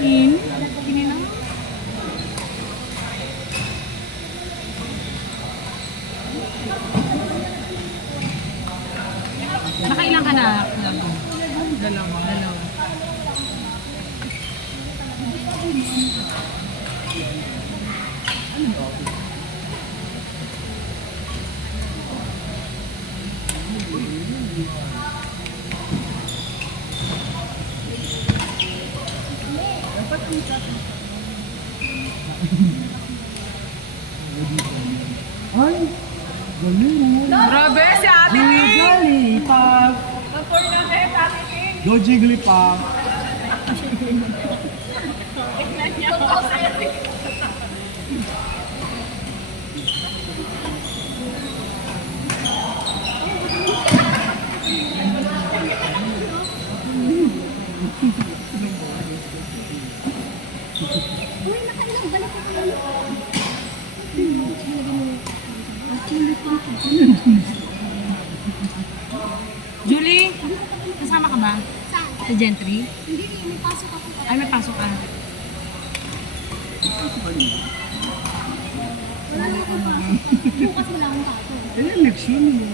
In? Kininang? Nakailang ka na? Dalawa. Ay, galing. Grabe, si Ate Ping! Jigglypuff. Napor na net, Ate Ping! Go Jigglypuff. Tignan niya. Uy, nakailang balik ko kayo. Julie, kasama ka ba? Saan? Sa Gentry? Hindi, may pasok ako. Ay, may pasok ka. Wala na akong pasok. Bukas wala akong pasok. Kaya election mo.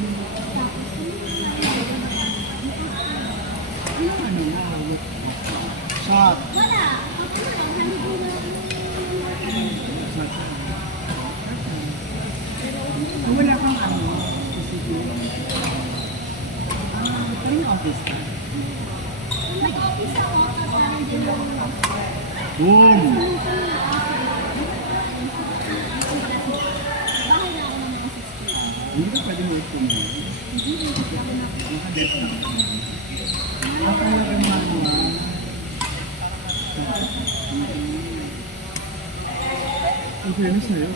Ano na? Shot. Wala. Ako na lang. Nandito na. Wala kang ano. Parang office ka. Nag-office ako. Parang din lang. Boom! Bahay na ako ng mga 60. Hindi ka pwede mo ito mo. Naka-death na. Ako na rin mga. Ang fairness sa'yo.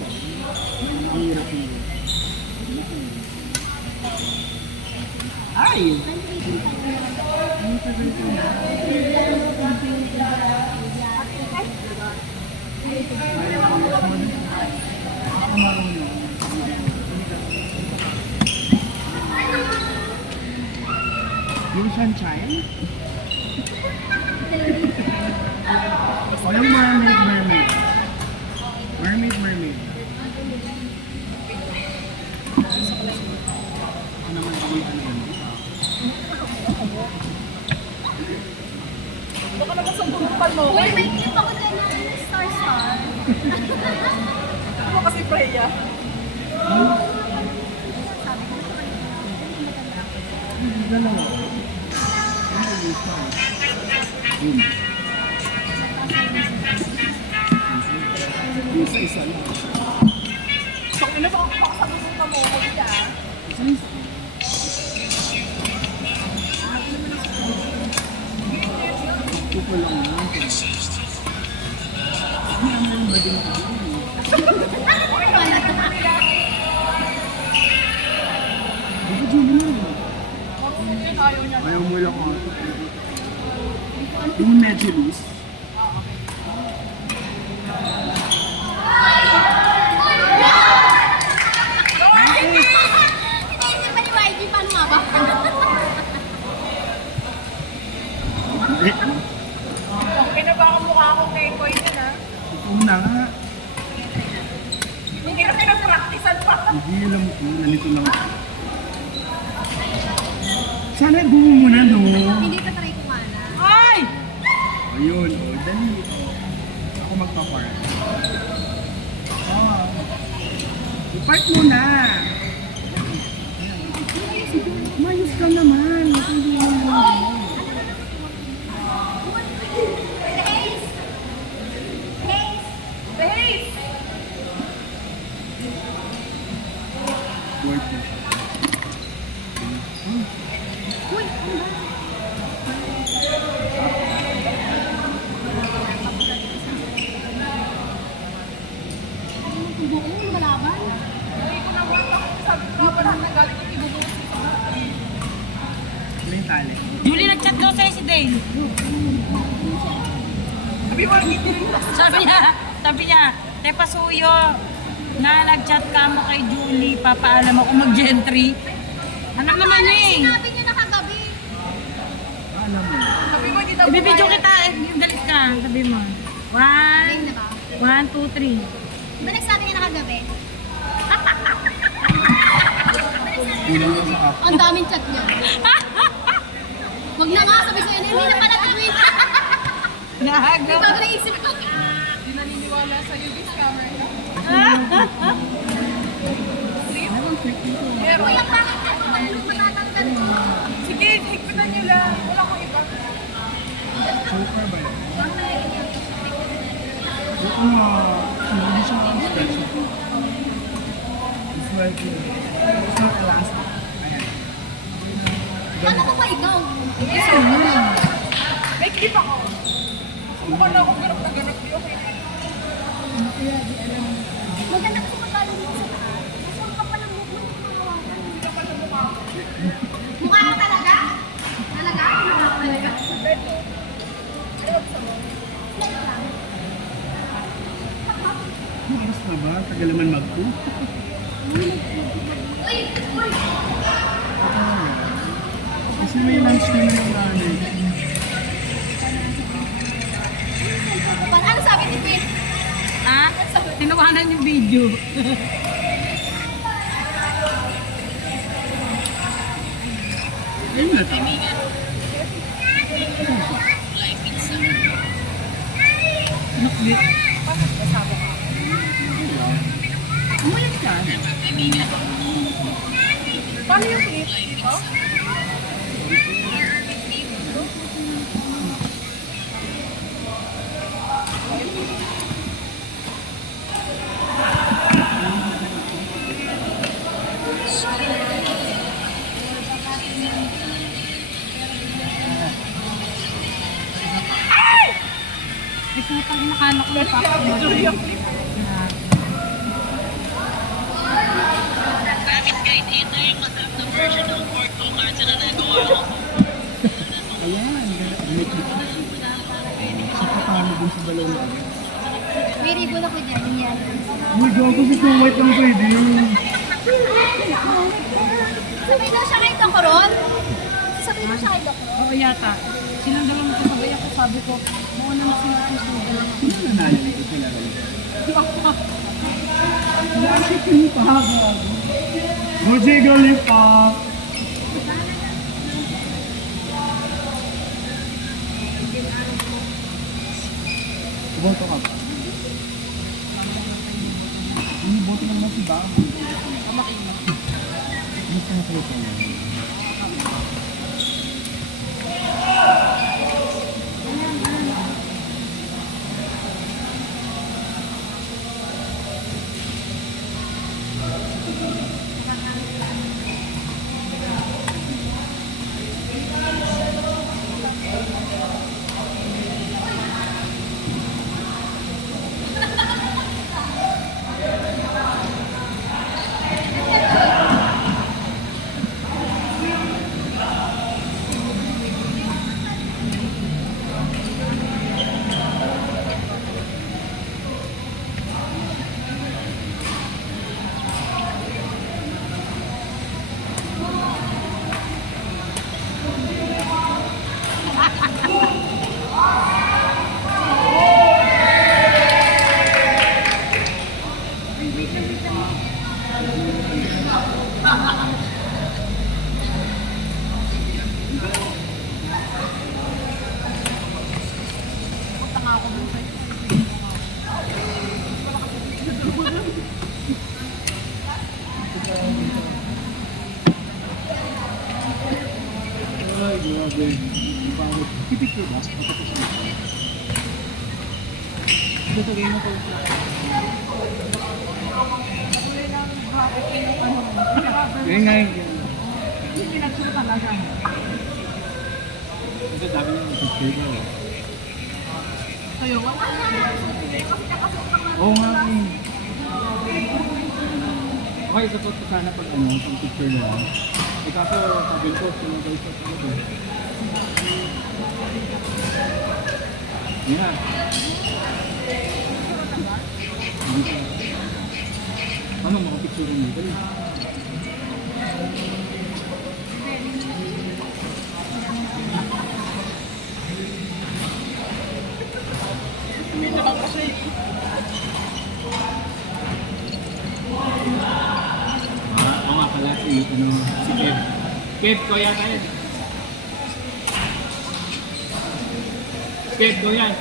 Ang hirap mo. Ay! Ang tagal ko na. Ako marunong. Yung sunshine? O yung mermaid. Mermaid. Ano naman ang ano yun? Baka naman sa bumupal mo. Uy, may clip ako dyan ng Star. Ako kasi Freya. Dalawa. Ano yung star? Boom. Isa lang. Kung ano ba ang pakasabot ka mo, magda. Isa. Ito lang naman. Ano naman ba din ako? Hindi ko dyan naman. Ayaw niya. Ayaw mo lang ako. Yung medyo loose. Iniisip ba ni YG? Paano nga ba? Eh, Okay na ba ang mukha akong Kekoy niya na? una nga. Hindi na pinag-practicean pa. Hindi alam ko. Nalito lang ako. Sana gumo mo na, no? Hindi ka try ko nga na. Ay! Ayun, o. Dali. Ako magpa-park. Oh. I-park mo na. Mayos ka naman. Hindi mo naman. Haze! Haze! Behave! Work na. Uy, ano ba? Ano ba? Malaban? Hindi ko na work ako. Sabi ko nga ba lahat ng galing yung ibubusin ko. Ano yung tali? Julie, nag-chat daw sa'yo si Dale. Sabi mo, hindi rin. Sabi niya, te pasuyo. na nag-chat ka mo kay Julie, papaalam ako mag-gentry. Alam naman niya eh. Sinabi niyo na kagabi. Alam mo. Sabi mo, hindi daw Ibibidyo kita, dalit ka, sabi mo. Ayun na ba? 1, 2, 3. Di ba nagsabi niya na kagabi? Kulang lang sa app. Ang daming chat niya. Wag na nga, sabi ko yun, hindi na pala gawin. Gago. Bago naisip ko. Hindi naniniwala sa'yo, this camera. Pero, Kuya, bakit ka? Ano matatanggal mo? sige, higpitan nyo lang. Wala kong iba. Choker ba yun? Yung hindi siya stretch. It's like, it's not elastic. Ayan. Paano ko ba ikaw? May clip ako. Subukan na akong ganap na ganap. Di okay. Maganda kasi matalo mo sa taas. Kasi ang kapal ng mukha mo mahawakan. Hindi ka pala mukha. Mukha ka talaga? Talaga? Mukha ka talaga? Slide lang. Oras na ba? Tagal naman mag-2. Uy! Uy! Kasi may lunch na yung nanay. Ano sabi ni Queen? Ha? Tinawanan yung video. Ayun na to. Nakbit. Umalis ka. Paano yung clip? Dito? Ay, putang nakano ko yung Tuloy yung clip. Ayan. Sa katalo dun sa balon. May ribbon ako dyan. Yan. Uy, gago si Snow White lang pwede. Sabay daw siya kay Doc Ron? Sabay daw siya kay Doc Ron? Oo yata. Silang dalawa magkasabay ako, sabi ko, mauna na sila ang sugal. Ano nanalo dito sila? Bakit yung pa? Mojigo lipa. Boto ka ba? Hindi boto naman si Bang. Ano sa nakalipa mo? Ay, grabe. Ang pangit. Pipicture ba? Patapos na. Sasabihin mo ko. Ngayon nga yun. Hindi pinagsulo talaga. Kasi dami yung subscriber eh. Sa'yo, wala na. Oo nga eh. Okay, support ko sana pag ano, pag picture na lang. Eh kaso, sabi ko, sinagay ko talaga. Yeah. Hindi pa. Ano, makapicture mo dito. Oo nga pala si Kev. Kev, ko yata yun. Kev, ko yan.